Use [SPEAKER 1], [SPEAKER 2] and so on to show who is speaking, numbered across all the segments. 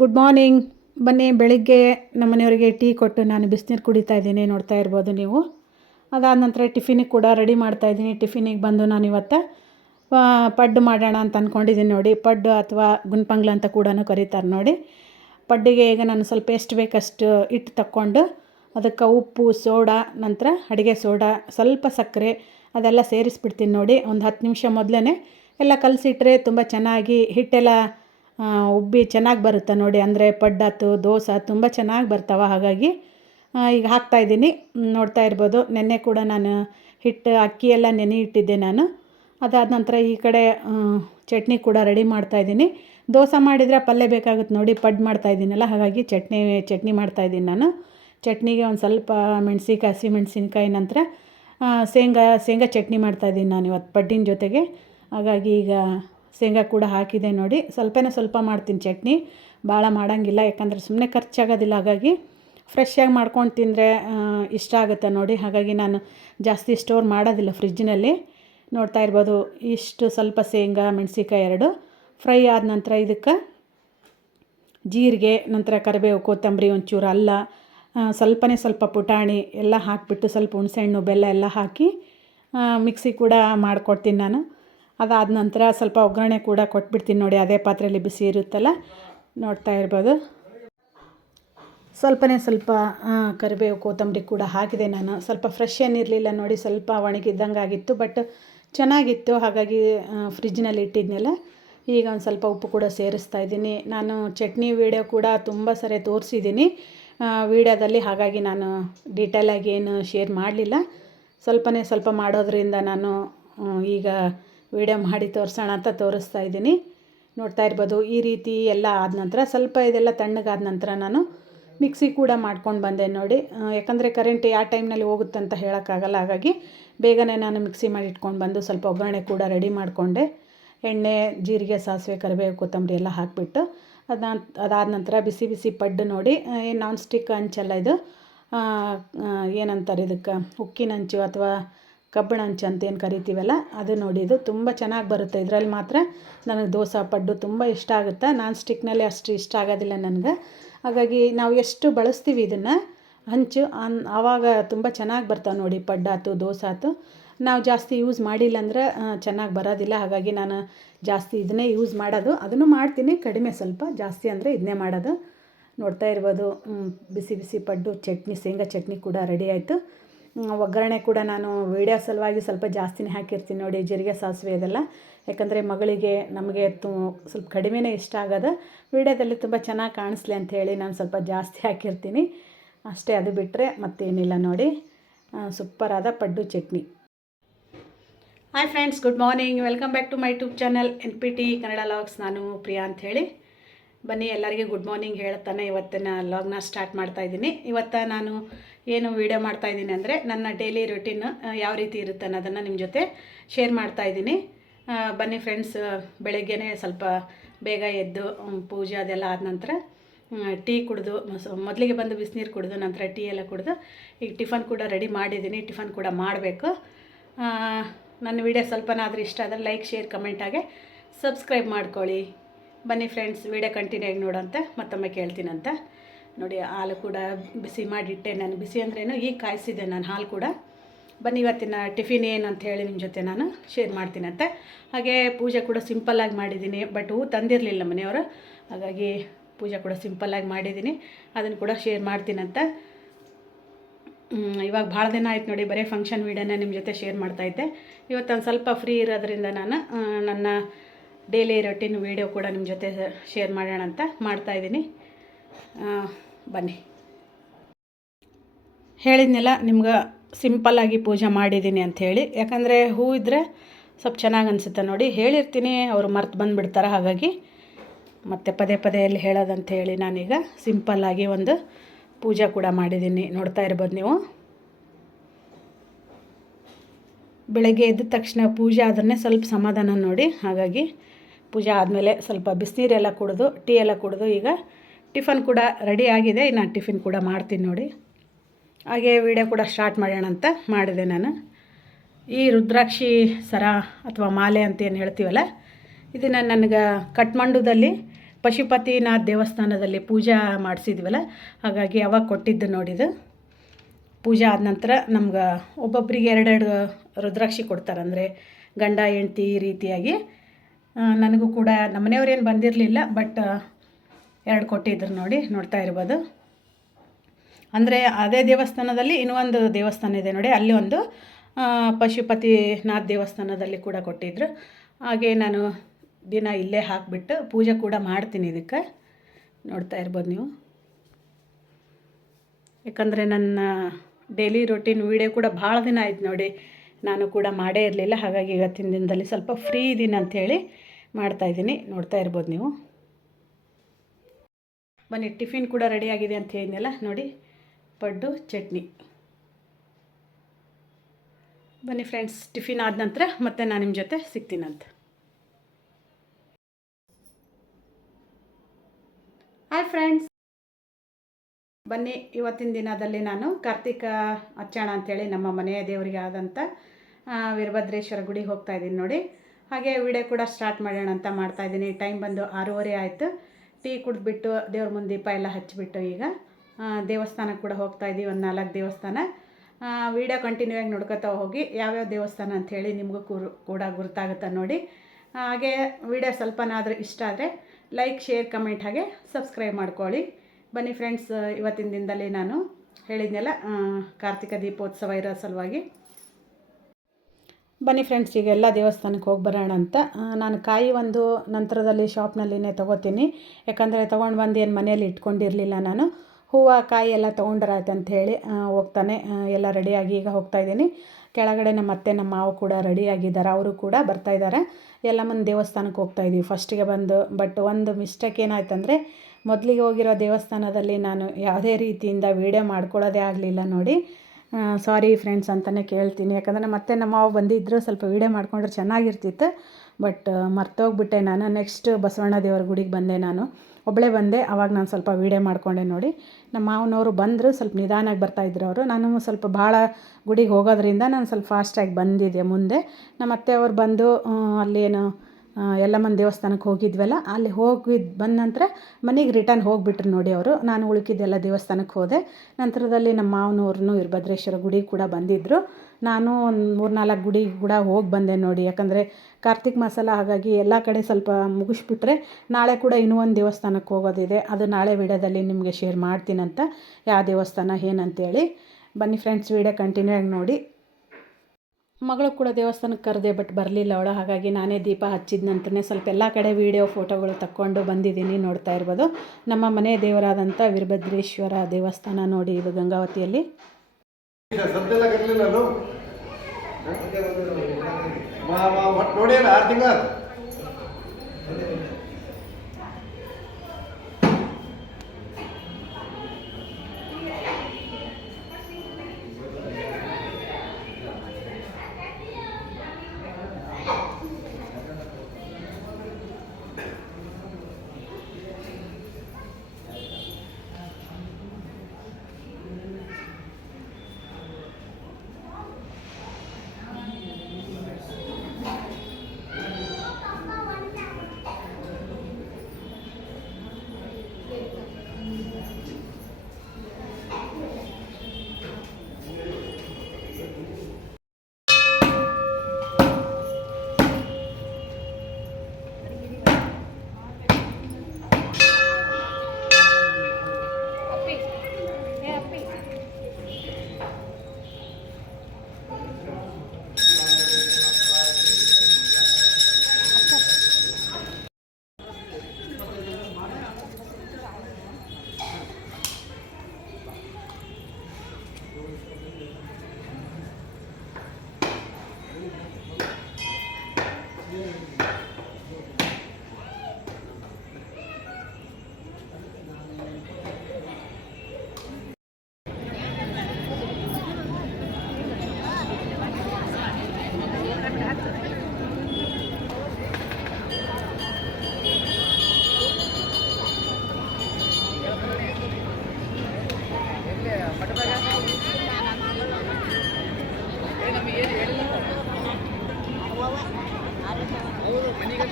[SPEAKER 1] Good morning. ಬನ್ನಿ, ಬೆಳಿಗ್ಗೆ ನಮ್ಮ ಮನೆಯವರಿಗೆ ಟೀ ಕೊಟ್ಟು ನಾನು ಬಿಸಿನೀರು ಕುಡಿತಾ ಇದ್ದೀನಿ, ನೋಡ್ತಾ ಇರ್ಬೋದು ನೀವು. ಅದಾದ ನಂತರ ಟಿಫಿನಿಗೆ ಕೂಡ ರೆಡಿ ಮಾಡ್ತಾ ಇದ್ದೀನಿ. ಟಿಫಿನಿಗೆ ಬಂದು ನಾನು ಇವತ್ತು ಪಡ್ಡು ಮಾಡೋಣ ಅಂತ ಅಂದ್ಕೊಂಡಿದ್ದೀನಿ ನೋಡಿ. ಪಡ್ಡು ಅಥವಾ ಗುನ್ಪಂಗ್ಲ ಅಂತ ಕೂಡ ಕರೀತಾರೆ ನೋಡಿ. ಪಡ್ಡಿಗೆ ಈಗ ನಾನು ಸ್ವಲ್ಪ ಎಷ್ಟು ಬೇಕಷ್ಟು ಹಿಟ್ಟು ತಕ್ಕೊಂಡು ಅದಕ್ಕೆ ಉಪ್ಪು, ಸೋಡಾ, ನಂತರ ಅಡುಗೆ ಸೋಡಾ, ಸ್ವಲ್ಪ ಸಕ್ಕರೆ, ಅದೆಲ್ಲ ಸೇರಿಸ್ಬಿಡ್ತೀನಿ ನೋಡಿ. ಒಂದು ಹತ್ತು ನಿಮಿಷ ಮೊದಲೇ ಎಲ್ಲ ಕಲಸಿಟ್ರೆ ತುಂಬ ಚೆನ್ನಾಗಿ ಹಿಟ್ಟೆಲ್ಲ ಉಬ್ಬಿ ಚೆನ್ನಾಗಿ ಬರುತ್ತೆ ನೋಡಿ. ಅಂದರೆ ಪಡ್ಡಾತು, ದೋಸೆ ತುಂಬ ಚೆನ್ನಾಗಿ ಬರ್ತಾವೆ. ಹಾಗಾಗಿ ಈಗ ಈಗ ಹಾಕ್ತಾಯಿದ್ದೀನಿ ನೋಡ್ತಾ ಇರ್ಬೋದು. ನೆನ್ನೆ ಕೂಡ ನಾನು ಹಿಟ್ಟು, ಅಕ್ಕಿ ಎಲ್ಲ ನೆನೆ ಇಟ್ಟಿದ್ದೆ ನಾನು. ಅದಾದ ನಂತರ ಈ ಕಡೆ ಚಟ್ನಿ ಕೂಡ ರೆಡಿ ಮಾಡ್ತಾಯಿದ್ದೀನಿ ದೋಸೆ ಮಾಡಿದರೆ ಪಲ್ಯ ಬೇಕಾಗುತ್ತೆ ನೋಡಿ. ಪಡ್ಡು ಮಾಡ್ತಾಯಿದ್ದೀನಲ್ಲ ಹಾಗಾಗಿ ಚಟ್ನಿ ಚಟ್ನಿ ಮಾಡ್ತಾಯಿದ್ದೀನಿ ನಾನು. ಚಟ್ನಿಗೆ ಒಂದು ಸ್ವಲ್ಪ ಮೆಣಸಿನ್ಕಾಯಿ, ಹಸಿ ಮೆಣಸಿನ್ಕಾಯಿ ನಂತರ ಶೇಂಗಾ ಶೇಂಗಾ ಚಟ್ನಿ ಮಾಡ್ತಾಯಿದ್ದೀನಿ ನಾನು ಇವತ್ತು ಪಡ್ಡಿನ ಜೊತೆಗೆ. ಹಾಗಾಗಿ ಈಗ ಶೇಂಗಾ ಕೂಡ ಹಾಕಿದೆ ನೋಡಿ. ಸ್ವಲ್ಪನೇ ಸ್ವಲ್ಪ ಮಾಡ್ತೀನಿ ಚಟ್ನಿ. ಭಾಳ ಮಾಡೋಂಗಿಲ್ಲ, ಯಾಕಂದರೆ ಸುಮ್ಮನೆ ಖರ್ಚಾಗೋದಿಲ್ಲ. ಹಾಗಾಗಿ ಫ್ರೆಶ್ಶಾಗಿ ಮಾಡ್ಕೊಂಡು ತಿಂದರೆ ಇಷ್ಟ ಆಗುತ್ತೆ ನೋಡಿ. ಹಾಗಾಗಿ ನಾನು ಜಾಸ್ತಿ ಸ್ಟೋರ್ ಮಾಡೋದಿಲ್ಲ ಫ್ರಿಜ್ನಲ್ಲಿ ನೋಡ್ತಾ ಇರ್ಬೋದು, ಇಷ್ಟು ಸ್ವಲ್ಪ ಶೇಂಗಾ, ಮೆಣಸಿನ್ಕಾಯಿ ಎರಡು. ಫ್ರೈ ಆದ ನಂತರ ಇದಕ್ಕೆ ಜೀರಿಗೆ, ನಂತರ ಕರಿಬೇವು, ಕೊತ್ತಂಬರಿ, ಒಂಚೂರು ಅಲ್ಲ ಸ್ವಲ್ಪನೇ ಸ್ವಲ್ಪ ಪುಟಾಣಿ ಎಲ್ಲ ಹಾಕಿಬಿಟ್ಟು ಸ್ವಲ್ಪ ಹುಣಸೆಹಣ್ಣು, ಬೆಲ್ಲ ಎಲ್ಲ ಹಾಕಿ ಮಿಕ್ಸಿ ಕೂಡ ಮಾಡಿಕೊಡ್ತೀನಿ ನಾನು. ಅದಾದ ನಂತರ ಸ್ವಲ್ಪ ಒಗ್ಗರಣೆ ಕೂಡ ಕೊಟ್ಬಿಡ್ತೀನಿ ನೋಡಿ, ಅದೇ ಪಾತ್ರೆಯಲ್ಲಿ ಬಿಸಿ ಇರುತ್ತಲ್ಲ, ನೋಡ್ತಾ ಇರ್ಬೋದು. ಸ್ವಲ್ಪನೇ ಸ್ವಲ್ಪ ಕರಿಬೇವು, ಕೊತ್ತಂಬರಿ ಕೂಡ ಹಾಕಿದೆ ನಾನು. ಸ್ವಲ್ಪ ಫ್ರೆಶ್ ಏನಿರಲಿಲ್ಲ ನೋಡಿ, ಸ್ವಲ್ಪ ಒಣಗಿದ್ದಂಗೆ ಆಗಿತ್ತು ಬಟ್ ಚೆನ್ನಾಗಿತ್ತು. ಹಾಗಾಗಿ ಫ್ರಿಜ್ನಲ್ಲಿ ಇಟ್ಟಿದ್ನೆಲ್ಲ, ಈಗ ಒಂದು ಸ್ವಲ್ಪ ಉಪ್ಪು ಕೂಡ ಸೇರಿಸ್ತಾ ಇದ್ದೀನಿ. ನಾನು ಚಟ್ನಿ ವೀಡಿಯೋ ಕೂಡ ತುಂಬ ಸರಿ ತೋರಿಸಿದ್ದೀನಿ ವೀಡಿಯೋದಲ್ಲಿ ಹಾಗಾಗಿ ನಾನು ಡೀಟೇಲಾಗಿ ಏನು ಶೇರ್ ಮಾಡಲಿಲ್ಲ. ಸ್ವಲ್ಪನೇ ಸ್ವಲ್ಪ ಮಾಡೋದ್ರಿಂದ ನಾನು ಈಗ ವೀಡಿಯೋ ಮಾಡಿ ತೋರಿಸೋಣ ಅಂತ ತೋರಿಸ್ತಾ ಇದ್ದೀನಿ. ನೋಡ್ತಾ ಇರ್ಬೋದು, ಈ ರೀತಿ ಎಲ್ಲ ಆದ ನಂತರ, ಸ್ವಲ್ಪ ಇದೆಲ್ಲ ತಣ್ಣಗಾದ ನಂತರ ನಾನು ಮಿಕ್ಸಿ ಕೂಡ ಮಾಡ್ಕೊಂಡು ಬಂದೆ ನೋಡಿ. ಯಾಕಂದರೆ ಕರೆಂಟ್ ಯಾವ ಟೈಮ್ನಲ್ಲಿ ಅಂತ ಹೇಳೋಕ್ಕಾಗಲ್ಲ, ಹಾಗಾಗಿ ಬೇಗನೆ ನಾನು ಮಿಕ್ಸಿ ಮಾಡಿ ಇಟ್ಕೊಂಡು ಬಂದು ಸ್ವಲ್ಪ ಒಗ್ಗರಣೆ ಕೂಡ ರೆಡಿ ಮಾಡಿಕೊಂಡೆ. ಎಣ್ಣೆ, ಜೀರಿಗೆ, ಸಾಸಿವೆ, ಕರಿಬೇವು, ಕೊತ್ತಂಬರಿ ಎಲ್ಲ ಹಾಕಿಬಿಟ್ಟು ಅದನ್ನ ಅದಾದ ನಂತರ ಬಿಸಿ ಬಿಸಿ ಪಡ್ಡು ನೋಡಿ ನಾನ್ ಸ್ಟಿಕ್ ಹಂಚಲ್ಲ ಇದು. ಏನಂತಾರೆ ಇದಕ್ಕೆ ಉಕ್ಕಿನ ಹಂಚು ಅಥವಾ ಕಬ್ಬಿಣ ಹಂಚು ಅಂತ ಏನು ಕರಿತೀವಲ್ಲ, ಅದು ನೋಡಿ ಇದು ತುಂಬ ಚೆನ್ನಾಗಿ ಬರುತ್ತೆ. ಇದರಲ್ಲಿ ಮಾತ್ರ ನನಗೆ ದೋಸೆ, ಪಡ್ಡು ತುಂಬ ಇಷ್ಟ ಆಗುತ್ತೆ. ನಾನ್ ಸ್ಟಿಕ್ನಲ್ಲಿ ಅಷ್ಟು ಇಷ್ಟ ಆಗೋದಿಲ್ಲ ನನಗೆ. ಹಾಗಾಗಿ ನಾವು ಎಷ್ಟು ಬಳಸ್ತೀವಿ ಇದನ್ನು, ಹಂಚು, ಅನ್, ಆವಾಗ ತುಂಬ ಚೆನ್ನಾಗಿ ಬರ್ತಾವೆ ನೋಡಿ ಪಡ್ಡಾತು ದೋಸಾತು ನಾವು ಜಾಸ್ತಿ ಯೂಸ್ ಮಾಡಿಲ್ಲ ಅಂದರೆ ಚೆನ್ನಾಗಿ ಬರೋದಿಲ್ಲ. ಹಾಗಾಗಿ ನಾನು ಜಾಸ್ತಿ ಇದನ್ನೇ ಯೂಸ್ ಮಾಡೋದು. ಅದನ್ನು ಮಾಡ್ತೀನಿ ಕಡಿಮೆ ಸ್ವಲ್ಪ, ಜಾಸ್ತಿ ಅಂದರೆ ಇದನ್ನೇ ಮಾಡೋದು. ನೋಡ್ತಾ ಇರ್ಬೋದು. ಬಿಸಿ ಬಿಸಿ ಪಡ್ಡು, ಚಟ್ನಿ, ಶೇಂಗಾ ಚಟ್ನಿ ಕೂಡ ರೆಡಿ ಆಯಿತು. ಒಗ್ಗರಣೆ ಕೂಡ ನಾನು ವೀಡಿಯೋ ಸಲುವಾಗಿ ಸ್ವಲ್ಪ ಜಾಸ್ತಿನೇ ಹಾಕಿರ್ತೀನಿ ನೋಡಿ, ಜೀರಿಗೆ ಸಾಸಿವೆ ಅದೆಲ್ಲ. ಯಾಕಂದರೆ ಮಗಳಿಗೆ ನಮಗೆ ತು, ಸ್ವಲ್ಪ ಕಡಿಮೆನೇ ಇಷ್ಟ ಆಗೋದು. ವೀಡಿಯೋದಲ್ಲಿ ತುಂಬ ಚೆನ್ನಾಗಿ ಕಾಣಿಸ್ಲಿ ಅಂತ ಹೇಳಿ ನಾನು ಸ್ವಲ್ಪ ಜಾಸ್ತಿ ಹಾಕಿರ್ತೀನಿ. ಅಷ್ಟೇ ಅದು ಬಿಟ್ಟರೆ ಮತ್ತೇನಿಲ್ಲ ನೋಡಿ. ಸೂಪರಾದ paddu chutney. Hi friends good morning welcome back to my YouTube channel N P T Kannada logs ನಾನು ಪ್ರಿಯಾ ಅಂತ ಹೇಳಿ. ಬನ್ನಿ, ಎಲ್ಲರಿಗೂ ಗುಡ್ ಮಾರ್ನಿಂಗ್ ಹೇಳ್ತಾನೆ ಇವತ್ತಿನ ಲಾಗ್ನ ಸ್ಟಾರ್ಟ್ ಮಾಡ್ತಾ ಇದ್ದೀನಿ. ಇವತ್ತು ನಾನು ಏನು ವೀಡಿಯೋ ಮಾಡ್ತಾ ಇದ್ದೀನಿ ಅಂದರೆ ನನ್ನ ಡೈಲಿ ರುಟೀನ್ ಯಾವ ರೀತಿ ಇರುತ್ತೆ ಅನ್ನೋದನ್ನು ನಿಮ್ಮ ಜೊತೆ ಶೇರ್ ಮಾಡ್ತಾ ಇದ್ದೀನಿ. ಬನ್ನಿ ಫ್ರೆಂಡ್ಸ್ ಬೆಳಗ್ಗೆನೇ ಸ್ವಲ್ಪ ಬೇಗ ಎದ್ದು ಪೂಜೆ ಅದೆಲ್ಲ ಆದ ನಂತರ ಟೀ ಕುಡಿದು ಮೊದಲಿಗೆ ಬಂದು ಬಿಸಿನೀರು ಕುಡಿದು, ನಂತರ ಟೀ ಎಲ್ಲ ಕುಡಿದು, ಈಗ ಟಿಫನ್ ಕೂಡ ರೆಡಿ ಮಾಡಿದ್ದೀನಿ, ಟಿಫನ್ ಕೂಡ ಮಾಡಬೇಕು. ನನ್ನ ವಿಡಿಯೋ ಸ್ವಲ್ಪನಾದರೂ ಇಷ್ಟ ಆದರೆ ಲೈಕ್ ಶೇರ್ ಕಮೆಂಟಾಗೆ ಸಬ್ಸ್ಕ್ರೈಬ್ ಮಾಡ್ಕೊಳ್ಳಿ. ಬನ್ನಿ ಫ್ರೆಂಡ್ಸ್ ವಿಡಿಯೋ ಕಂಟಿನ್ಯೂ ಆಗಿ ನೋಡಂತೆ ಮತ್ತೊಮ್ಮೆ ಕೇಳ್ತೀನಂತ. ನೋಡಿ, ಹಾಲು ಕೂಡ ಬಿಸಿ ಮಾಡಿಟ್ಟೆ ನಾನು. ಬಿಸಿ ಅಂದ್ರೇನು, ಈಗ ಕಾಯಿಸಿದೆ ನಾನು ಹಾಲು ಕೂಡ. ಬನ್ನಿ, ಇವತ್ತಿನ ಟಿಫಿನ್ ಏನು ಅಂತ ಹೇಳಿ ನಿಮ್ಮ ಜೊತೆ ನಾನು ಶೇರ್ ಮಾಡ್ತೀನಂತೆ. ಹಾಗೆ ಪೂಜೆ ಕೂಡ ಸಿಂಪಲ್ಲಾಗಿ ಮಾಡಿದ್ದೀನಿ ಬಟ್ ಹೂ ತಂದಿರಲಿಲ್ಲ ಮನೆಯವರು. ಹಾಗಾಗಿ ಪೂಜೆ ಕೂಡ ಸಿಂಪಲ್ಲಾಗಿ ಮಾಡಿದ್ದೀನಿ. ಅದನ್ನು ಕೂಡ ಶೇರ್ ಮಾಡ್ತೀನಂತೆ. ಇವಾಗ ಭಾಳ ದಿನ ಆಯ್ತು ನೋಡಿ, ಬರೀ ಫಂಕ್ಷನ್ ವೀಡಿಯೋನ ನಿಮ್ಮ ಜೊತೆ ಶೇರ್ ಮಾಡ್ತಾಯಿದ್ದೆ ಇವತ್ತು ಒಂದು ಸ್ವಲ್ಪ ಫ್ರೀ ಇರೋದ್ರಿಂದ ನಾನು ನನ್ನ ಡೈಲಿ ರೊಟೀನ್ ವೀಡಿಯೋ ಕೂಡ ನಿಮ್ಮ ಜೊತೆ ಶೇರ್ ಮಾಡೋಣ ಅಂತ ಮಾಡ್ತಾಯಿದ್ದೀನಿ ಬನ್ನಿ. ಹೇಳಿದ್ನೆಲ್ಲ, ನಿಮ್ಗೆ ಸಿಂಪಲ್ಲಾಗಿ ಪೂಜೆ ಮಾಡಿದ್ದೀನಿ ಅಂಥೇಳಿ ಯಾಕಂದರೆ ಹೂ ಇದ್ದರೆ ಸ್ವಲ್ಪ ಚೆನ್ನಾಗಿ ಅನಿಸುತ್ತೆ ನೋಡಿ. ಹೇಳಿರ್ತೀನಿ, ಅವರು ಮರ್ತು ಬಂದುಬಿಡ್ತಾರೆ, ಹಾಗಾಗಿ ಮತ್ತು ಪದೇ ಪದೇ ಎಲ್ಲಿ ಹೇಳೋದಂತ ಹೇಳಿ ನಾನೀಗ ಸಿಂಪಲ್ಲಾಗಿ ಒಂದು ಪೂಜೆ ಕೂಡ ಮಾಡಿದ್ದೀನಿ. ನೋಡ್ತಾ ಇರ್ಬೋದು ನೀವು. ಬೆಳಗ್ಗೆ ಎದ್ದ ತಕ್ಷಣ ಪೂಜೆ ಆದ್ರೆ ಸ್ವಲ್ಪ ಸಮಾಧಾನ ನೋಡಿ. ಹಾಗಾಗಿ ಪೂಜೆ ಆದಮೇಲೆ ಸ್ವಲ್ಪ ಬಿಸಿನೀರೆಲ್ಲ ಕುಡಿದು, ಟೀ ಎಲ್ಲ ಕುಡಿದು ಈಗ ಟಿಫನ್ ಕೂಡ ರೆಡಿ ಆಗಿದೆ. ಇನ್ನು ಟಿಫಿನ್ ಕೂಡ ಮಾಡ್ತೀನಿ ನೋಡಿ. ಹಾಗೆ ವಿಡಿಯೋ ಕೂಡ ಸ್ಟಾರ್ಟ್ ಮಾಡೋಣ ಅಂತ ಮಾಡಿದೆ ನಾನು. ಈ ರುದ್ರಾಕ್ಷಿ ಸರ ಅಥವಾ ಮಾಲೆ ಅಂತ ಏನು ಹೇಳ್ತೀವಲ್ಲ, ಇದನ್ನು ನನಗೆ ಕಟ್ಮಂಡುದಲ್ಲಿ ಪಶುಪತಿನಾಥ್ ದೇವಸ್ಥಾನದಲ್ಲಿ ಪೂಜಾ ಮಾಡಿಸಿದ್ವಲ್ಲ, ಹಾಗಾಗಿ ಅವಾಗ ಕೊಟ್ಟಿದ್ದು ನೋಡಿದ್ದು ಪೂಜೆ ಆದ ನಂತರ ನಮ್ಗೆ ಒಬ್ಬೊಬ್ಬರಿಗೆ ಎರಡೆರಡು ರುದ್ರಾಕ್ಷಿ ಕೊಡ್ತಾರೆ ಅಂದರೆ ಗಂಡ, ಹೆಂಡ್ತಿ ಈ ರೀತಿಯಾಗಿ ನನಗೂ ಕೂಡ ನಮ್ಮನೆಯವ್ರು ಏನು ಬಂದಿರಲಿಲ್ಲ ಬಟ್ ಎರಡು ಕೊಟ್ಟಿದ್ರು ನೋಡಿ, ನೋಡ್ತಾ ಇರ್ಬೋದು. ಅಂದರೆ ಅದೇ ದೇವಸ್ಥಾನದಲ್ಲಿ ಇನ್ನೊಂದು ದೇವಸ್ಥಾನ ಇದೆ ನೋಡಿ, ಅಲ್ಲಿ ಒಂದು ಪಶುಪತಿನಾಥ್ ದೇವಸ್ಥಾನದಲ್ಲಿ ಕೂಡ ಕೊಟ್ಟಿದ್ದರು ಹಾಗೆ ನಾನು ದಿನ ಇಲ್ಲೇ ಹಾಕಿಬಿಟ್ಟು ಪೂಜೆ ಕೂಡ ಮಾಡ್ತೀನಿ ಇದಕ್ಕೆ. ನೋಡ್ತಾ ಇರ್ಬೋದು ನೀವು. ಯಾಕಂದರೆ ನನ್ನ ಡೈಲಿ ರೊಟೀನ್ ವೀಡಿಯೋ ಕೂಡ ಭಾಳ ದಿನ ಆಯ್ತು ನೋಡಿ, ನಾನು ಕೂಡ ಮಾಡೇ ಇರಲಿಲ್ಲ, ಹಾಗಾಗಿ ಇವತ್ತಿನ ದಿನದಲ್ಲಿ ಸ್ವಲ್ಪ ಫ್ರೀ ಇದ್ದೀನಿ ಅಂಥೇಳಿ ಮಾಡ್ತಾಯಿದ್ದೀನಿ ನೋಡ್ತಾ ಇರ್ಬೋದು ನೀವು. ಬನ್ನಿ, ಟಿಫಿನ್ ಕೂಡ ರೆಡಿಯಾಗಿದೆ ಅಂತ ಹೇಳಿದ್ನಲ್ಲ, ನೋಡಿ. ಪಡ್ಡು, ಚಟ್ನಿ. ಬನ್ನಿ ಫ್ರೆಂಡ್ಸ್ ಟಿಫಿನ್ ಆದ ನಂತರ ಮತ್ತೆ ನಾನು ನಿಮ್ಮ ಜೊತೆ ಸಿಗ್ತೀನಂತ. ಹಾಯ್ ಫ್ರೆಂಡ್ಸ್ ಬನ್ನಿ, ಇವತ್ತಿನ ದಿನದಲ್ಲಿ ನಾನು ಕಾರ್ತಿಕ ಅಚ್ಚಾಣ ಅಂತೇಳಿ ನಮ್ಮ ಮನೆಯ ದೇವರಿಗೆ ಆದಂಥ ವೀರಭದ್ರೇಶ್ವರ ಗುಡಿಗೆ ಹೋಗ್ತಾ ಇದ್ದೀನಿ ನೋಡಿ. ಹಾಗೆ ವಿಡಿಯೋ ಕೂಡ ಸ್ಟಾರ್ಟ್ ಮಾಡೋಣ ಅಂತ ಮಾಡ್ತಾ ಇದ್ದೀನಿ. ಟೈಮ್ ಬಂದು ಆರೂವರೆ ಆಯಿತು. ಟೀ ಕುಡಿದ್ಬಿಟ್ಟು ದೇವ್ರ ಮುಂದೆ ದೀಪ ಎಲ್ಲ ಹಚ್ಚಿಬಿಟ್ಟು ಈಗ ದೇವಸ್ಥಾನಕ್ಕೆ ಕೂಡ ಹೋಗ್ತಾ ಇದ್ದೀವಿ ಒಂದು ನಾಲ್ಕು ದೇವಸ್ಥಾನ. ವಿಡಿಯೋ ಕಂಟಿನ್ಯೂ ಆಗಿ ನೋಡ್ಕೋತಾ ಹೋಗಿ, ಯಾವ್ಯಾವ ದೇವಸ್ಥಾನ ಅಂಥೇಳಿ ನಿಮಗೂ ಕೂರು, ಕೂಡ ಗುರ್ತಾಗುತ್ತೆ ನೋಡಿ. ಹಾಗೆ ವಿಡಿಯೋ ಸ್ವಲ್ಪನಾದರೂ ಇಷ್ಟ ಆದರೆ ಲೈಕ್ ಶೇರ್ ಕಮೆಂಟ್ ಹಾಗೆ ಸಬ್ಸ್ಕ್ರೈಬ್ ಮಾಡ್ಕೊಳ್ಳಿ. ಬನ್ನಿ ಫ್ರೆಂಡ್ಸ್ ಇವತ್ತಿನ ದಿನದಲ್ಲಿ ನಾನು ಹೇಳಿದ್ನೆಲ್ಲ ಕಾರ್ತಿಕ ದೀಪೋತ್ಸವ ಇರೋ ಸಲುವಾಗಿ. ಬನ್ನಿ ಫ್ರೆಂಡ್ಸ್ ಈಗ ಎಲ್ಲ ದೇವಸ್ಥಾನಕ್ಕೆ ಹೋಗಿ ಬರೋಣ ಅಂತ. ನಾನು ಕಾಯಿ ಒಂದು ನಂತರದಲ್ಲಿ ಶಾಪ್ನಲ್ಲಿನೇ ತೊಗೋತೀನಿ. ಯಾಕಂದರೆ ತೊಗೊಂಡು ಬಂದು ಏನು ಮನೆಯಲ್ಲಿ ಇಟ್ಕೊಂಡಿರಲಿಲ್ಲ ನಾನು. ಹೂವು, ಕಾಯಿ ಎಲ್ಲ ಅಂತ ಹೇಳಿ ಹೋಗ್ತಾನೆ. ಎಲ್ಲ ರೆಡಿಯಾಗಿ ಈಗ ಹೋಗ್ತಾ ಇದ್ದೀನಿ. ಕೆಳಗಡೆ ನಮ್ಮ ಅತ್ತೆ, ನಮ್ಮ ಮಾವು ಕೂಡ ರೆಡಿಯಾಗಿದ್ದಾರೆ ಅವರು ಕೂಡ ಬರ್ತಾ ಇದ್ದಾರೆ. ಎಲ್ಲ ಮುಂದೆ ದೇವಸ್ಥಾನಕ್ಕೆ ಹೋಗ್ತಾ ಇದ್ದೀವಿ ಫಸ್ಟಿಗೆ ಬಂದು ಬಟ್ ಒಂದು ಮಿಸ್ಟೇಕ್ ಏನಾಯ್ತಂದರೆ ಮೊದಲಿಗೆ ಹೋಗಿರೋ ದೇವಸ್ಥಾನದಲ್ಲಿ ನಾನು ಯಾವುದೇ ರೀತಿಯಿಂದ ವೀಡಿಯೋ ಮಾಡ್ಕೊಳ್ಳೋದೇ ಆಗಲಿಲ್ಲ ನೋಡಿ. ಸಾರಿ ಫ್ರೆಂಡ್ಸ್ ಅಂತಲೇ ಕೇಳ್ತೀನಿ. ಯಾಕಂದರೆ ಮತ್ತೆ ನಮ್ಮ ಮಾವು ಬಂದಿದ್ದರು ಸ್ವಲ್ಪ ವೀಡಿಯೋ ಮಾಡಿಕೊಂಡ್ರೆ ಚೆನ್ನಾಗಿರ್ತಿತ್ತು. ಬಟ್ ಮರ್ತೋಗ್ಬಿಟ್ಟೆ ನಾನು. ನೆಕ್ಸ್ಟ್ ಬಸವಣ್ಣ ದೇವರ ಗುಡಿಗೆ ಬಂದೆ ನಾನು. ಒಬ್ಬಳೇ ಬಂದೆ, ಅವಾಗ ನಾನು ಸ್ವಲ್ಪ ವೀಡಿಯೋ ಮಾಡಿಕೊಂಡೆ ನೋಡಿ. ನಮ್ಮ ಮಾವನವರು ಬಂದರು, ಸ್ವಲ್ಪ ನಿಧಾನಾಗಿ ಬರ್ತಾಯಿದ್ರು ಅವರು. ನಾನು ಸ್ವಲ್ಪ ಭಾಳ ಗುಡಿಗೆ ಹೋಗೋದ್ರಿಂದ ನಾನು ಸ್ವಲ್ಪ ಫಾಸ್ಟಾಗಿ ಬಂದಿದ್ದೆ ಮುಂದೆ. ನಮ್ಮ ಅತ್ತೆಯವರು ಬಂದು ಅಲ್ಲಿ ಯಲ್ಲಮ್ಮನ ದೇವಸ್ಥಾನಕ್ಕೆ ಹೋಗಿದ್ವಲ್ಲ, ಅಲ್ಲಿ ಹೋಗಿದ್ದು ಬಂದ ನಂತರ ಮನೆಗೆ ರಿಟರ್ನ್ ಹೋಗಿಬಿಟ್ರು ನೋಡಿ ಅವರು. ನಾನು ಉಳುಕಿದ್ದೆಲ್ಲ ದೇವಸ್ಥಾನಕ್ಕೆ ಹೋದೆ. ನಂತರದಲ್ಲಿ ನಮ್ಮ ಮಾವನವ್ರನ್ನು ವೀರಭದ್ರೇಶ್ವರ ಗುಡಿ ಕೂಡ ಬಂದಿದ್ದರು ನಾನು ಒಂದು ಮೂರು ನಾಲ್ಕು ಗುಡಿ ಕೂಡ ಹೋಗಿ ಬಂದೆ ನೋಡಿ. ಯಾಕಂದರೆ ಕಾರ್ತಿಕ್ ಮಾಸಲ್ಲ, ಹಾಗಾಗಿ ಎಲ್ಲ ಕಡೆ ಸ್ವಲ್ಪ ಮುಗಿಸ್ಬಿಟ್ರೆ ನಾಳೆ ಕೂಡ ಇನ್ನೂ ಒಂದು ದೇವಸ್ಥಾನಕ್ಕೆ ಹೋಗೋದಿದೆ. ಅದು ನಾಳೆ ವಿಡಿಯೋದಲ್ಲಿ ನಿಮಗೆ ಶೇರ್ ಮಾಡ್ತೀನಂತ ಯಾವ ದೇವಸ್ಥಾನ ಏನಂತೇಳಿ. ಬನ್ನಿ ಫ್ರೆಂಡ್ಸ್ ವಿಡಿಯೋ ಕಂಟಿನ್ಯೂ ಆಗಿ ನೋಡಿ. ಮಗಳು ಕೂಡ ದೇವಸ್ಥಾನಕ್ಕೆ ಕರೆದೆ ಬಟ್ ಬರಲಿಲ್ಲ ಅವಳು ಹಾಗಾಗಿ ನಾನೇ ದೀಪ ಹಚ್ಚಿದ ನಂತರನೇ ಸ್ವಲ್ಪ ಎಲ್ಲ ಕಡೆ ವೀಡಿಯೋ ಫೋಟೋಗಳು ತಕ್ಕೊಂಡು ಬಂದಿದ್ದೀನಿ ನೋಡ್ತಾ ಇರ್ಬೋದು ನಮ್ಮ ಮನೆ ದೇವರಾದಂಥ ವೀರಭದ್ರೇಶ್ವರ ದೇವಸ್ಥಾನ ನೋಡಿ ಇದು ಗಂಗಾವತಿಯಲ್ಲಿ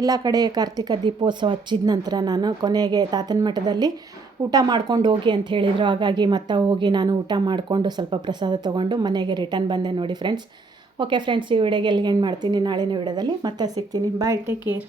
[SPEAKER 1] ಎಲ್ಲ ಕಡೆ ಕಾರ್ತಿಕ ದೀಪೋತ್ಸವ ಹಚ್ಚಿದ ನಂತರ ನಾನು ಕೊನೆಗೆ ತಾತನ ಮಠದಲ್ಲಿ ಊಟ ಮಾಡ್ಕೊಂಡು ಹೋಗಿ ಅಂತ ಹೇಳಿದರು. ಹಾಗಾಗಿ ಮತ್ತೆ ಹೋಗಿ ನಾನು ಊಟ ಮಾಡಿಕೊಂಡು ಸ್ವಲ್ಪ ಪ್ರಸಾದ ತೊಗೊಂಡು ಮನೆಗೆ ರಿಟರ್ನ್ ಬಂದೆ ನೋಡಿ ಫ್ರೆಂಡ್ಸ್ ಓಕೆ ಫ್ರೆಂಡ್ಸ್ ಈ ವಿಡಿಯೋಗೆ ಎಲ್ಲಿಗೆ ಏನು ಮಾಡ್ತೀನಿ? ನಾಳಿನ ವಿಡಿಯೋದಲ್ಲಿ ಮತ್ತೆ ಸಿಗ್ತೀನಿ. Bye take care